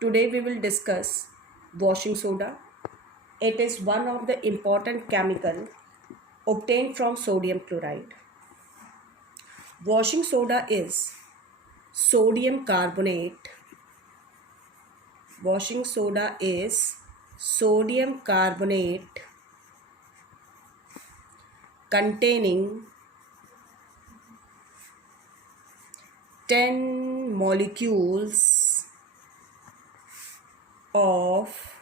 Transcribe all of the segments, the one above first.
Today we will discuss washing soda. It is one of the important chemical obtained from sodium chloride. Washing soda is sodium carbonate. Washing soda is sodium carbonate containing 10 molecules of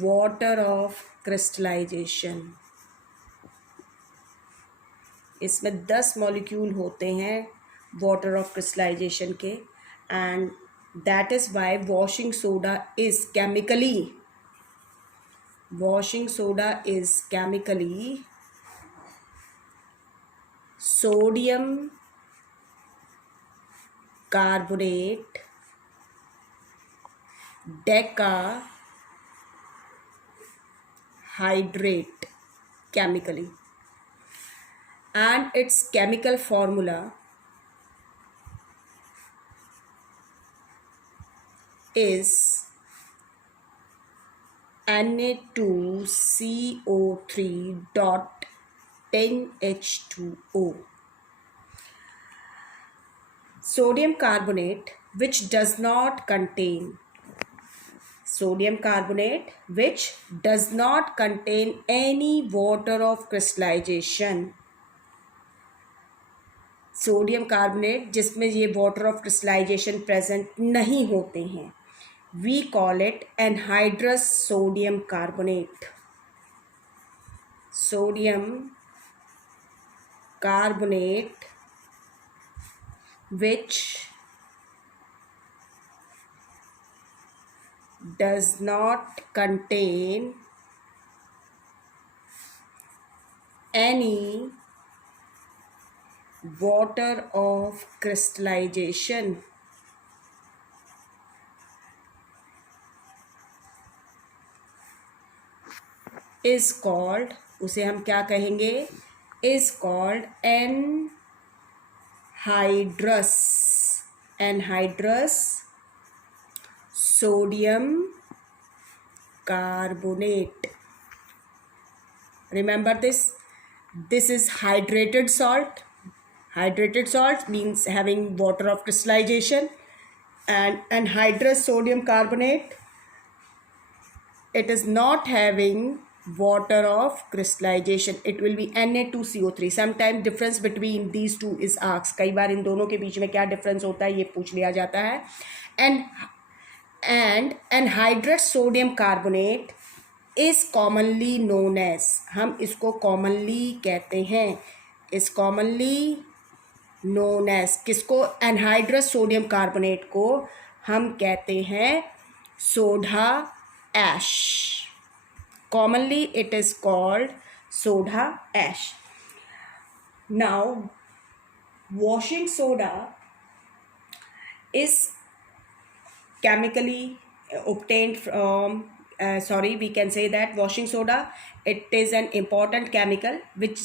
water of crystallization. इसमें 10 molecule होते हैं water of crystallisation के and that is why washing soda is chemically sodium carbonate Deka hydrate chemically, and its chemical formula is Na2CO3.10H2O. Sodium carbonate which does not contain any water of crystallization. Sodium carbonate जिसमें ये water of crystallization present नहीं होते हैं, we call it anhydrous sodium carbonate. Sodium carbonate which does not contain any water of crystallization is called, उसे हम क्या कहेंगे, is called anhydrous sodium carbonate. Remember this is hydrated salt. Hydrated salt means having water of crystallization, and anhydrous sodium carbonate, it is not having water of crystallization. It will be Na2CO3. Sometimes difference between these two is asked. कई बार इन दोनों के बीच में क्या difference होता है ये पूछ लिया जाता है. and anhydrous sodium carbonate is commonly known as, हम इसको commonly कहते हैं, is commonly known as, किसको, anhydrous sodium carbonate को हम कहते हैं soda ash. Commonly it is called soda ash. Now washing soda is chemically obtained from we can say that washing soda, it is an important chemical which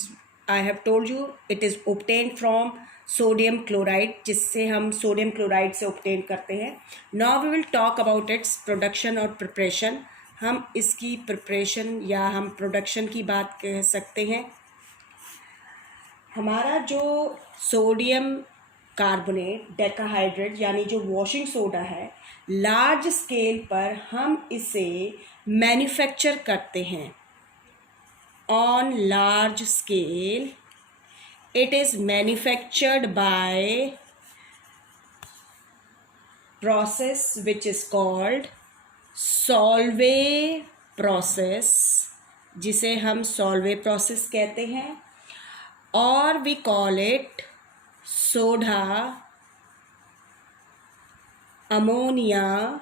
I have told you, it is obtained from sodium chloride, जिससे हम sodium chloride से obtain करते हैं. Now we will talk about its production और preparation. हम इसकी preparation या हम प्रोडक्शन की बात कह सकते हैं. हमारा जो सोडियम कार्बोनेट डेकाहाइड्रेट यानी जो वॉशिंग सोडा है, लार्ज स्केल पर हम इसे मैन्युफैक्चर करते हैं. On large scale it is manufactured by process which is called Solvay process, जिसे हम सॉल्वे प्रोसेस कहते हैं, और we call it soda ammonia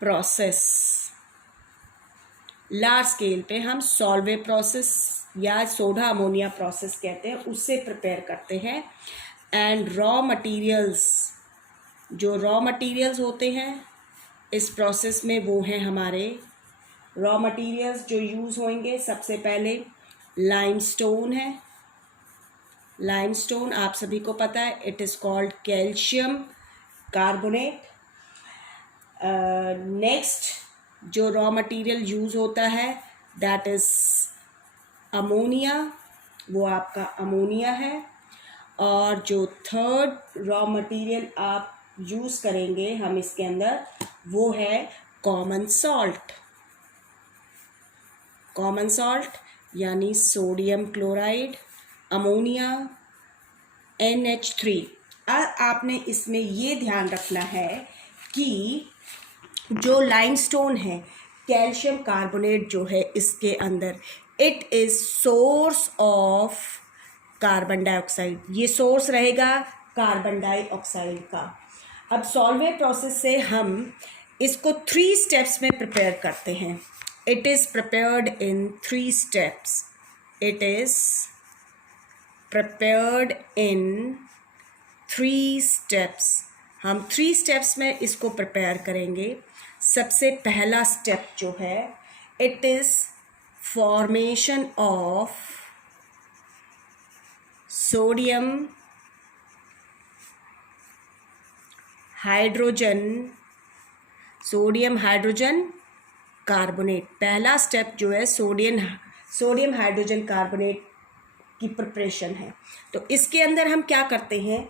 process. Large scale पे हम सॉल्वे प्रोसेस या सोडा अमोनिया प्रोसेस कहते हैं, उससे प्रिपेयर करते हैं. एंड जो रॉ मटेरियल्स होते हैं इस प्रोसेस में वो हैं हमारे रॉ मटेरियल्स जो यूज़ होंगे. सबसे पहले लाइमस्टोन है. लाइमस्टोन आप सभी को पता है, it is called calcium carbonate. Next जो रॉ मटेरियल यूज़ होता है दैट इज़ अमोनिया, वो आपका अमोनिया है। और जो थर्ड रॉ मटेरियल आप यूज़ करेंगे हम इसके अंदर, वो है कॉमन सॉल्ट। कॉमन सॉल्ट यानी सोडियम क्लोराइड, अमोनिया, NH3। आपने इसमें ये ध्यान रखना है कि जो लाइमस्टोन है, कैल्शियम कार्बोनेट जो है इसके अंदर, it is source of carbon dioxide. ये सोर्स रहेगा कार्बन डाइऑक्साइड का। अब सॉल्वे प्रोसेस से हम इसको 3 स्टेप्स में प्रिपेयर करते हैं। It is prepared in 3 steps. It is prepared in 3 steps। हम 3 स्टेप्स में इसको प्रिपेयर करेंगे। सबसे पहला स्टेप जो है, it is formation of sodium hydrogen carbonate. पहला स्टेप जो है सोडियम हाइड्रोजन कार्बोनेट की प्रिपरेशन है। तो इसके अंदर हम क्या करते हैं,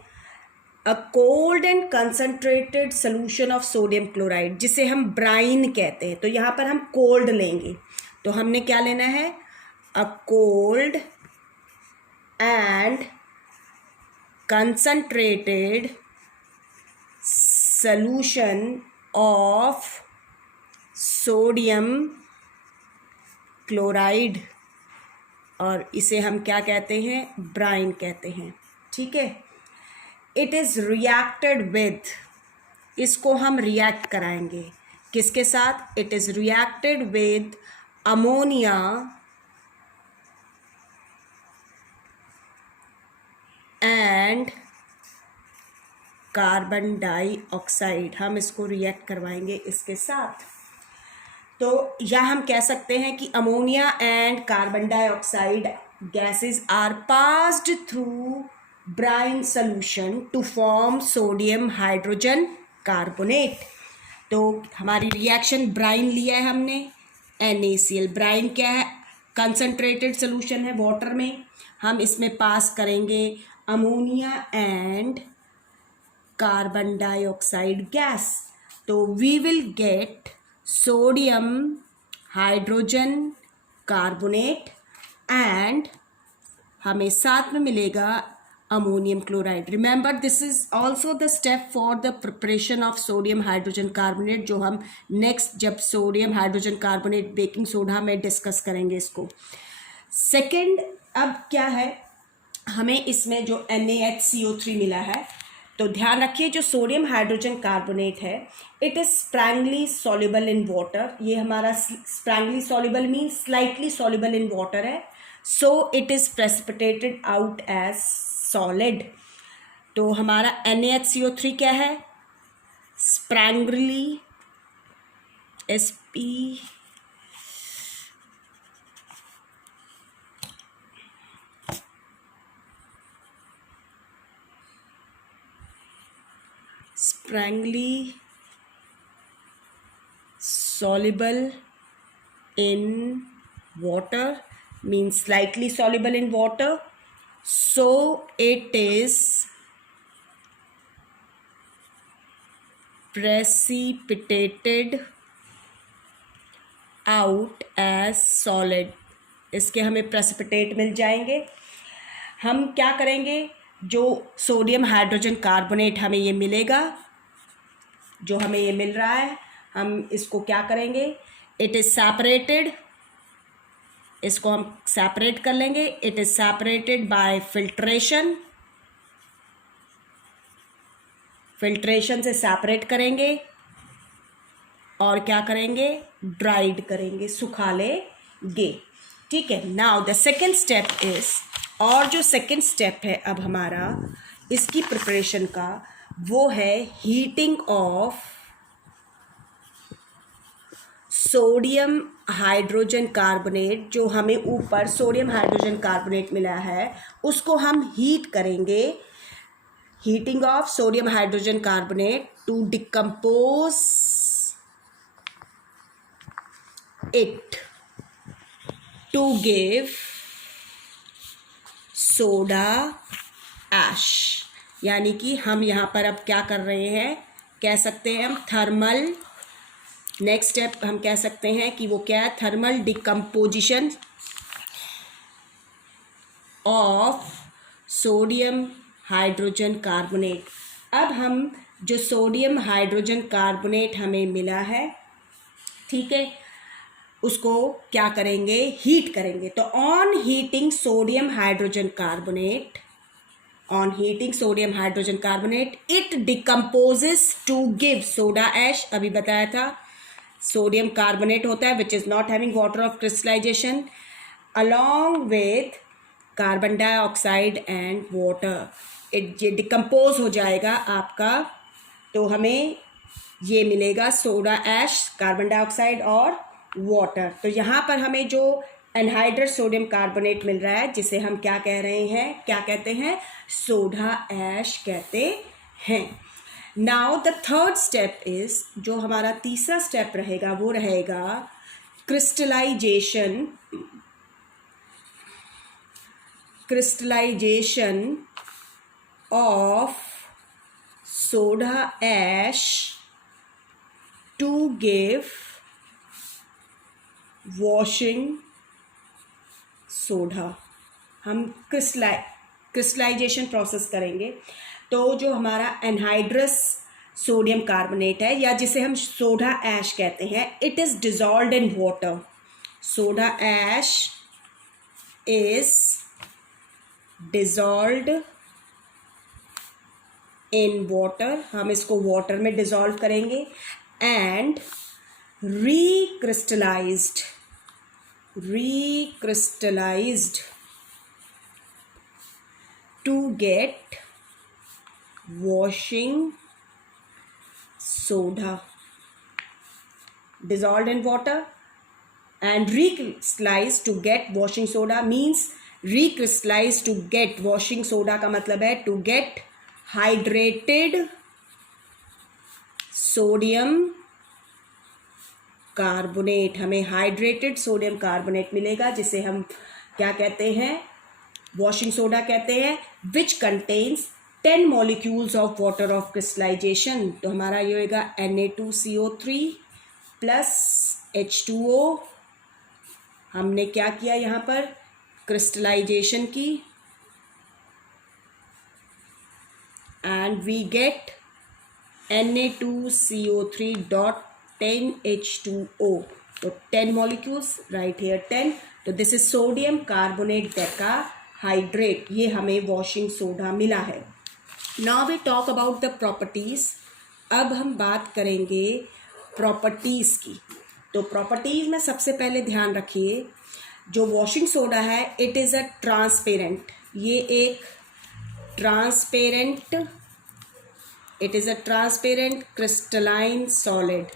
a cold and concentrated solution of sodium chloride, जिसे हम ब्राइन कहते हैं। तो यहाँ पर हम कोल्ड लेंगे। तो हमने क्या लेना है, a cold and concentrated solution of sodium chloride, और इसे हम क्या कहते हैं, ब्राइन कहते हैं। ठीक है। इट इज़ रिएक्टेड विद, इसको हम रिएक्ट कराएंगे किसके साथ, it is reacted with ammonia and carbon dioxide. हम इसको रिएक्ट करवाएंगे इसके साथ। तो या हम कह सकते हैं कि ammonia and carbon dioxide gases are passed through brine solution to form sodium hydrogen carbonate. तो हमारी रिएक्शन ब्राइन लिया है हमने, NaCl। ब्राइन क्या है, कंसनट्रेटेड सॉल्यूशन है वाटर में। हम इसमें पास करेंगे ammonia and carbon dioxide gas. तो we will get sodium hydrogen carbonate and हमें साथ में मिलेगा ammonium chloride. Remember this is also the step for the preparation of sodium hydrogen carbonate, जो हम नेक्स्ट जब sodium hydrogen carbonate baking soda में discuss करेंगे इसको। सेकेंड, अब क्या है, हमें इसमें जो NaHCO3 मिला है, तो ध्यान रखिए जो सोडियम हाइड्रोजन कार्बोनेट है, it is sparingly soluble in water. ये हमारा sparingly soluble means slightly soluble in water है। So it is precipitated out as solid. तो हमारा NaHCO3 क्या है, sparingly SP sprangly soluble in water means slightly soluble in water, so it is precipitated out as solid। इसके हमें precipitate मिल जाएंगे। हम क्या करेंगे, जो सोडियम हाइड्रोजन कार्बोनेट हमें ये मिलेगा, जो हमें ये मिल रहा है, हम इसको क्या करेंगे, इट इज़ सेपरेटेड, इसको हम सेपरेट कर लेंगे। It is separated by filtration, filtration से सेपरेट करेंगे और क्या करेंगे, ड्राइड करेंगे, सुखा लेंगे। ठीक है। Now the second step is, और जो सेकेंड स्टेप है अब हमारा इसकी प्रिपरेशन का, वो है heating of sodium hydrogen carbonate. जो हमें ऊपर सोडियम हाइड्रोजन कार्बोनेट मिला है उसको हम हीट करेंगे। Heating of sodium hydrogen carbonate to decompose it to give soda ash, यानी कि हम यहाँ पर अब क्या कर रहे हैं, कह सकते हैं हम थर्मल, नेक्स्ट स्टेप हम कह सकते हैं कि वो क्या है, thermal decomposition of sodium hydrogen carbonate. अब हम जो सोडियम हाइड्रोजन कार्बोनेट हमें मिला है, ठीक है, उसको क्या करेंगे, हीट करेंगे। तो on heating sodium hydrogen carbonate, on heating sodium hydrogen carbonate it decomposes to give soda ash. अभी बताया था सोडियम कार्बोनेट होता है which is not having water of crystallization along with carbon dioxide and water. ये decompose हो जाएगा आपका, तो हमें ये मिलेगा सोडा ऐश, कार्बन डाइऑक्साइड और वाटर। तो यहाँ पर हमें जो एनहाइड्रस सोडियम कार्बोनेट मिल रहा है, जिसे हम क्या कह रहे हैं, क्या कहते हैं, सोडा ऐश कहते हैं। Now the third step is, जो हमारा तीसरा स्टेप रहेगा वो रहेगा crystallization, crystallization of soda ash to give washing soda. हम क्रिस्टलाइजेशन प्रोसेस करेंगे। तो जो हमारा एनहाइड्रस सोडियम कार्बोनेट है, या जिसे हम सोडा ऐश कहते हैं, it is dissolved in water. Soda ash is dissolved in water, हम इसको वाटर में डिजॉल्व करेंगे, and recrystallized to get washing soda, dissolved in water and recrystallized to get washing soda means recrystallized to get washing soda का मतलब है to get hydrated sodium carbonate. हमें hydrated sodium carbonate मिलेगा, जिसे हम क्या कहते हैं, वॉशिंग सोडा कहते हैं, which contains 10 molecules of water of crystallization. तो हमारा ये होगा Na2CO3 प्लस H2O। हमने क्या किया यहाँ पर, क्रिस्टलाइजेशन की, and we get Na2CO3 dot 10H2O। तो 10 molecules right here 10। तो this is sodium carbonate decahydrate, ये हमें वॉशिंग सोडा मिला है। Now we talk about the properties. अब हम बात करेंगे प्रॉपर्टीज की। तो प्रॉपर्टीज में सबसे पहले ध्यान रखिए, जो वॉशिंग सोडा है इट इज़ अ ट्रांसपेरेंट, ये एक transparent, it is a transparent crystalline solid,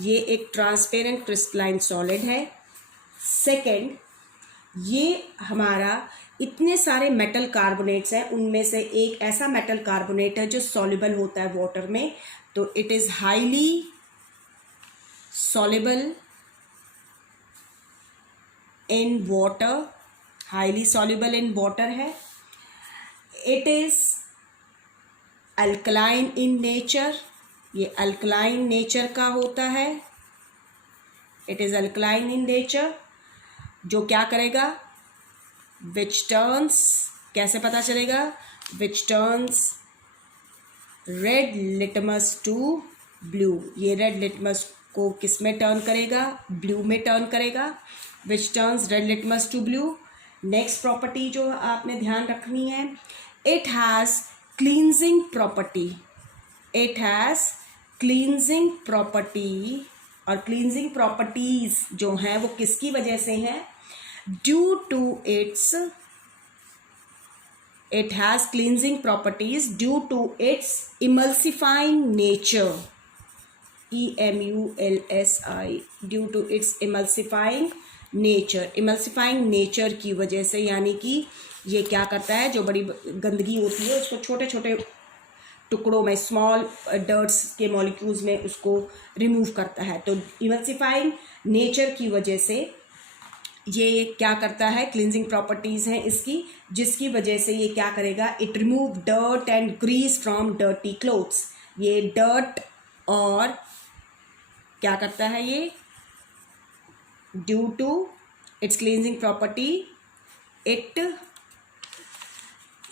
ये एक ट्रांसपेरेंट क्रिस्टलाइन सॉलिड है। सेकंड, ये हमारा इतने सारे मेटल कार्बोनेट्स हैं, उनमें से एक ऐसा मेटल कार्बोनेट है जो सॉल्युबल होता है वाटर में, तो it is highly soluble in water, highly soluble in water है। It is alkaline in nature, ये अल्कलाइन नेचर का होता है, it is alkaline in nature. जो क्या करेगा, विच टर्न्स, कैसे पता चलेगा, which turns red litmus to blue, ये रेड लिटमस को किस में टर्न करेगा, ब्लू में टर्न करेगा, which turns red litmus to blue. Next property जो आपने ध्यान रखनी है, it has cleansing property, it has cleansing property, और क्लींजिंग प्रॉपर्टीज जो हैं वो किसकी वजह से हैं, due to its, it has cleansing properties due to its emulsifying nature, EMULSI, due to its emulsifying nature, emulsifying nature की वजह से, यानी कि ये क्या करता है, जो बड़ी गंदगी होती है उसको छोटे छोटे टुकड़ों में, स्मॉल डर्ट्स के मॉलिक्यूल्स में उसको रिमूव करता है। तो इमल्सिफाइंग नेचर की वजह से ये क्या करता है, क्लिनजिंग प्रॉपर्टीज़ हैं इसकी, जिसकी वजह से ये क्या करेगा, it remove dirt and grease from dirty clothes. ये डर्ट और क्या करता है ये, due to its cleansing property, it,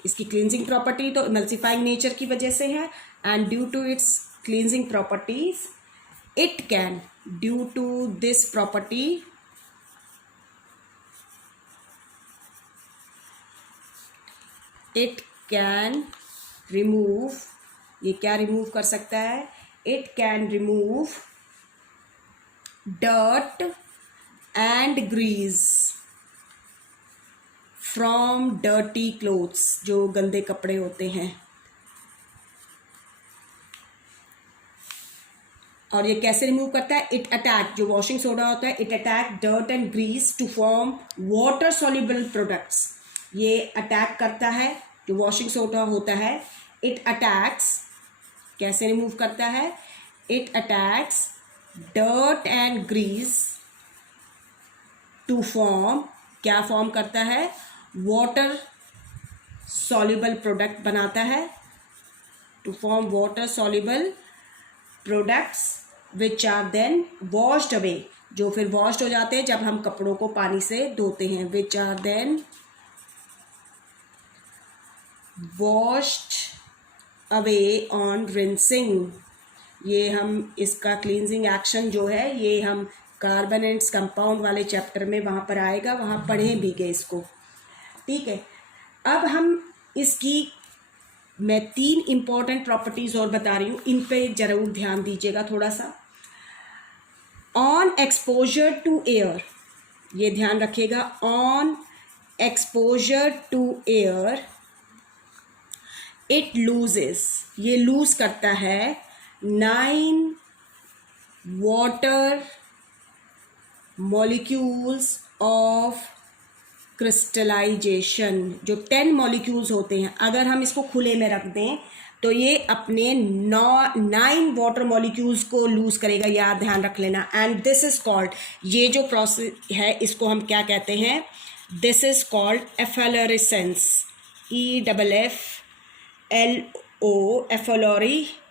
इसकी क्लिनजिंग प्रॉपर्टी तो इमल्सिफाइंग नेचर की वजह से है, and due to its cleansing properties it can, due to this property it can remove, ये क्या रिमूव कर सकता है, it can remove dirt and grease from dirty clothes, जो गंदे कपड़े होते हैं। और ये कैसे रिमूव करता है, इट अटैक, जो वॉशिंग सोडा होता है, it attack dirt and grease to form water soluble products. ये अटैक करता है, जो वॉशिंग सोडा होता है, इट अटैक्स, कैसे रिमूव करता है, it attacks dirt and grease to form, क्या फॉर्म करता है, वाटर सॉल्युबल प्रोडक्ट बनाता है, to form water soluble products which are then washed away, जो फिर वॉश्ड हो जाते हैं जब हम कपड़ों को पानी से धोते हैं, which are then washed away on rinsing. ये हम इसका क्लींजिंग एक्शन जो है, ये हम कार्बोनेट्स कंपाउंड वाले चैप्टर में वहाँ पर आएगा, वहाँ पढ़े भी गए इसको, ठीक है। अब हम इसकी, मैं 3 इम्पॉर्टेंट प्रॉपर्टीज़ और बता रही हूँ, इन पे ज़रूर ध्यान दीजिएगा थोड़ा सा। ऑन एक्सपोजर टू एयर, ये ध्यान रखिएगा, on exposure to air it loses, ये लूज करता है 9 वाटर मॉलिक्यूल्स ऑफ क्रिस्टलाइजेशन। जो 10 मॉलिक्यूल्स होते हैं, अगर हम इसको खुले में रख दें तो ये अपने 9 वाटर मॉलिक्यूल्स को लूज करेगा, याद ध्यान रख लेना। एंड दिस इज कॉल्ड, ये जो प्रोसेस है इसको हम क्या कहते हैं, this is called efflorescence, EFFLO, efflorescence.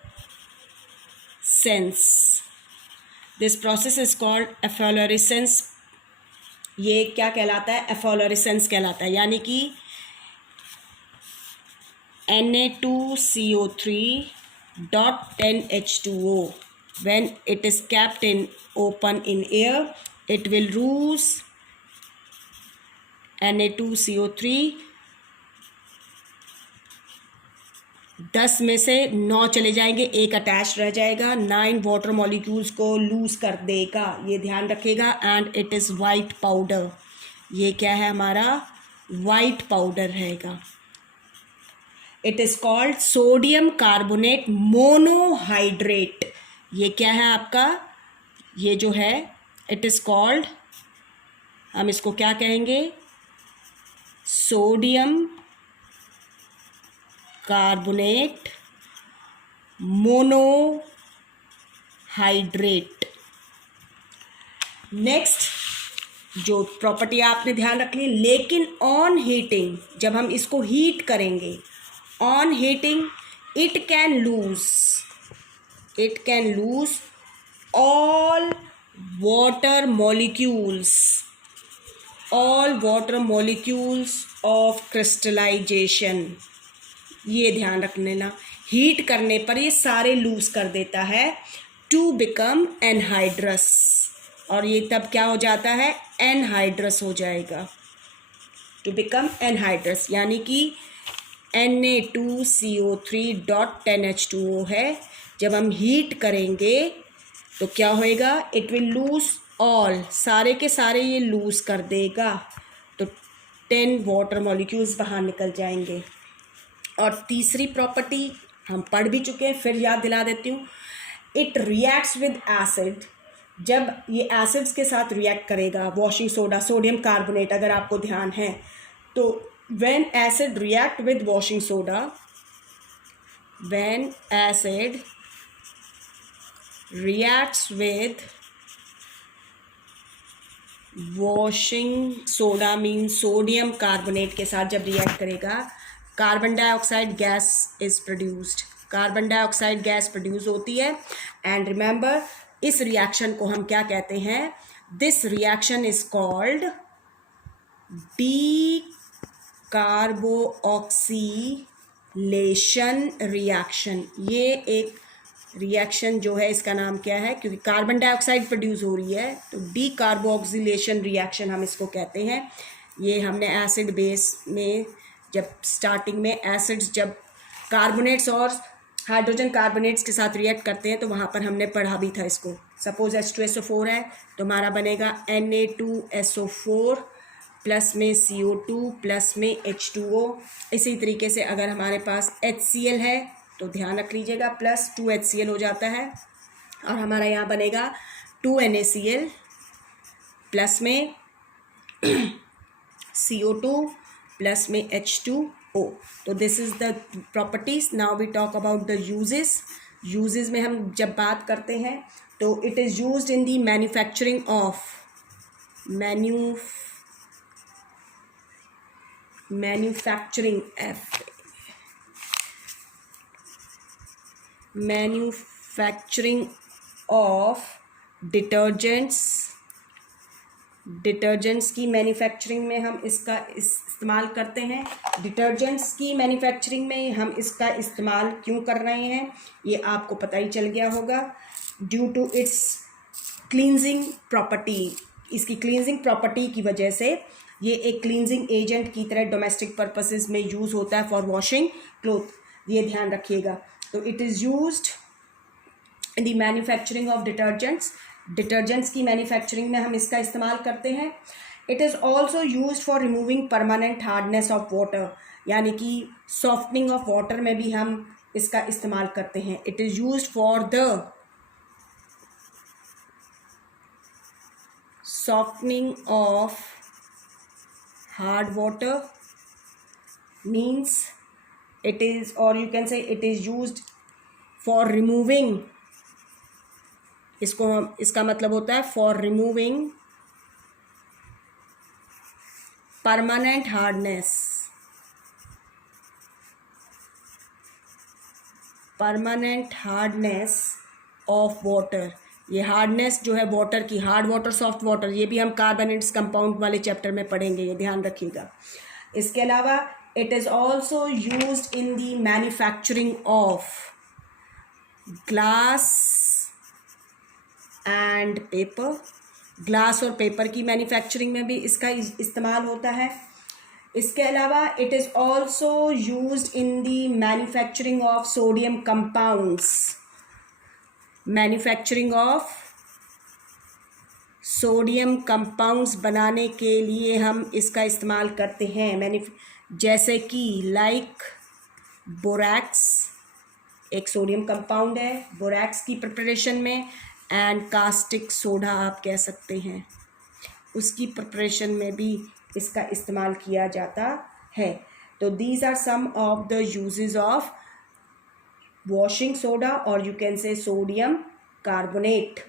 This process is called efflorescence. ये क्या कहलाता है, एफलोरेसेंस कहलाता है, यानी कि Na2CO3.10H2O when it is kept in open in air it will lose Na2CO3, 10 में से 9 चले जाएंगे, एक अटैच रह जाएगा, 9 वाटर मॉलिक्यूल्स को लूज कर देगा, ये ध्यान रखेगा। And it is white powder, ये क्या है हमारा, वाइट पाउडर रहेगा। It is called sodium carbonate monohydrate, ये क्या है आपका, ये जो है इट इज़ कॉल्ड, हम इसको क्या कहेंगे, सोडियम कार्बोनेट मोनोहाइड्रेट। नेक्स्ट जो प्रॉपर्टी आपने ध्यान रखनी, लेकिन ऑन हीटिंग, जब हम इसको हीट करेंगे, on heating it can lose all water molecules of crystallization. ये ध्यान रख लेना, हीट करने पर ये सारे लूज कर देता है, टू बिकम एनहाइड्रस, और ये तब क्या हो जाता है, एनहाइड्रस हो जाएगा, टू बिकम एनहाइड्रस, यानी कि Na2CO3.10H2O है। जब हम हीट करेंगे तो क्या होएगा, इट विल लूज ऑल, सारे के सारे ये लूज कर देगा, तो 10 वाटर मॉलिक्यूल्स बाहर निकल जाएंगे। और तीसरी प्रॉपर्टी हम पढ़ भी चुके हैं, फिर याद दिला देती हूँ, इट रिएक्ट्स विद एसिड। जब ये एसिड्स के साथ रिएक्ट करेगा, वॉशिंग सोडा, सोडियम कार्बोनेट, अगर आपको ध्यान है तो when acid react with washing soda when acid reacts with washing soda mean sodium carbonate के साथ जब रिएक्ट करेगा, carbon dioxide gas is produced, carbon dioxide gas produce होती है। एंड रिमेंबर, इस रिएक्शन को हम क्या कहते हैं? This reaction is called decarboxylation reaction. ये एक रिएक्शन जो है, इसका नाम क्या है? क्योंकि कार्बन डाइऑक्साइड प्रोड्यूस हो रही है तो डीकार्बोऑक्सीलेशन रिएक्शन हम इसको कहते हैं। ये हमने एसिड बेस में जब स्टार्टिंग में एसिड्स जब कार्बोनेट्स और हाइड्रोजन कार्बोनेट्स के साथ रिएक्ट करते हैं तो वहाँ पर हमने पढ़ा भी था इसको। सपोज H2SO4 है तो हमारा बनेगा Na2SO4 प्लस में CO2 प्लस में H2O। इसी तरीके से अगर हमारे पास HCl है तो ध्यान रख लीजिएगा प्लस 2HCl हो जाता है और हमारा यहाँ बनेगा 2NaCl प्लस में CO2 प्लस में H2O। तो this is the properties. Now we talk about the uses. Uses में हम जब बात करते हैं तो it is used in the manufacturing of manufacturing of detergents की मैन्युफैक्चरिंग में हम इसका इस्तेमाल करते हैं। डिटर्जेंट्स की मैन्युफैक्चरिंग में हम इसका इस्तेमाल क्यों कर रहे हैं ये आपको पता ही चल गया होगा। Due to its cleansing property, इसकी क्लींजिंग प्रॉपर्टी की वजह से ये एक क्लींजिंग एजेंट की तरह डोमेस्टिक पर्पसेस में यूज़ होता है फॉर वॉशिंग क्लोथ, ये ध्यान रखिएगा। तो it is used in the manufacturing of detergents की मैन्युफैक्चरिंग में हम इसका इस्तेमाल करते हैं। It is also used for removing permanent hardness of water, यानी कि सॉफ्टनिंग ऑफ वाटर में भी हम इसका इस्तेमाल करते हैं। It is used for the softening of hard water, means it is, or you can say it is used for removing, इसका मतलब होता है for removing permanent hardness of water। ये हार्डनेस जो है वाटर की, हार्ड वाटर सॉफ्ट वाटर, ये भी हम कार्बोनेट्स कंपाउंड वाले चैप्टर में पढ़ेंगे, ये ध्यान रखिएगा। इसके अलावा it is also used in the manufacturing of glass and paper, glass और पेपर की मैन्युफैक्चरिंग में भी इसका इस्तेमाल होता है। इसके अलावा it is also used in the manufacturing of sodium compounds, manufacturing of sodium compounds बनाने के लिए हम इसका इस्तेमाल करते हैं। जैसे कि लाइक बोरैक्स एक सोडियम कंपाउंड है, बोरैक्स की प्रिपरेशन में, एंड कास्टिक सोडा आप कह सकते हैं, उसकी प्रिपरेशन में भी इसका इस्तेमाल किया जाता है। तो these are some of the uses of washing soda, or you can say sodium carbonate।